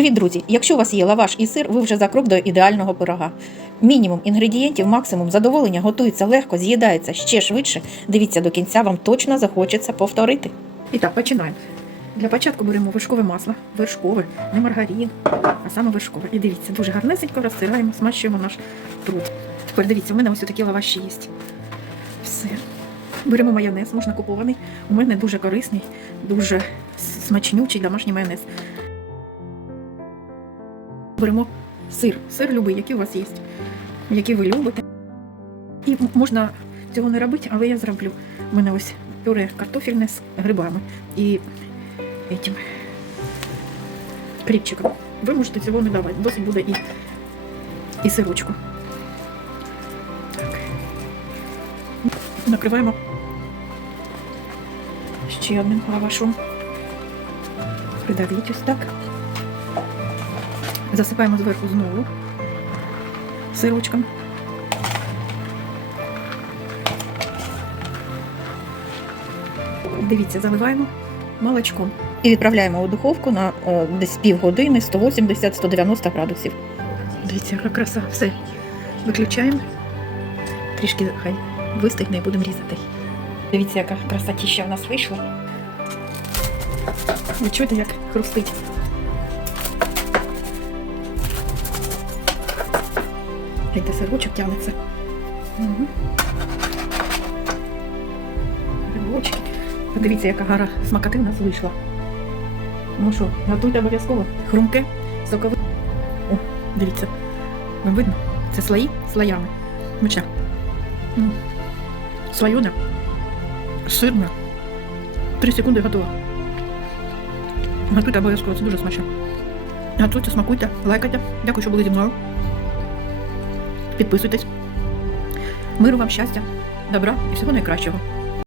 Привіт, друзі! Якщо у вас є лаваш і сир, ви вже за крок до ідеального пирога. Мінімум інгредієнтів, максимум задоволення готується легко, з'їдається ще швидше. Дивіться до кінця, вам точно захочеться повторити. І так, починаємо. Для початку беремо вершкове масло, вершкове, не маргарин, а саме вершкове. І дивіться, дуже гарнесенько розтираємо, смащуємо наш труд. Тепер дивіться, у мене ось такі лаваші є. Все. Беремо майонез, можна купований. У мене дуже корисний, дуже смачнючий домашній майонез. Беремо сир, сир любий, який у вас є, який ви любите. І можна цього не робити, але я зроблю. У мене ось пюре картофельне з грибами і этим кріпчиком. Ви можете цього не давати, досить буде і, і сирочку. Накриваємо ще одним лавашом. Придавіть ось так. Засипаємо зверху знову сирочком. Дивіться, заливаємо молочком. І відправляємо у духовку на е, десь півгодини 180-190 градусів. Дивіться, яка краса. Все. Виключаємо. Трішки хай вистигне і будемо різати. Дивіться, яка красотіща в нас вийшла. Ви чуєте, як хрустить? Гляньте, сирочок тягнеться. Угу. Подивіться, яка гара смакоти в нас вийшла. Ну що, готуйте обов'язково. Хрумке, сокове. О, дивіться. Вам видно? Це слої слоями. Моча. Слоєна. Сирна. Три секунди готово. Готуйте обов'язково, це дуже смачно. Готуйте, смакуйте, лайкайте. Дякую, що були зі мною. Підписуйтесь. Миру вам щастя, добра і всього найкращого.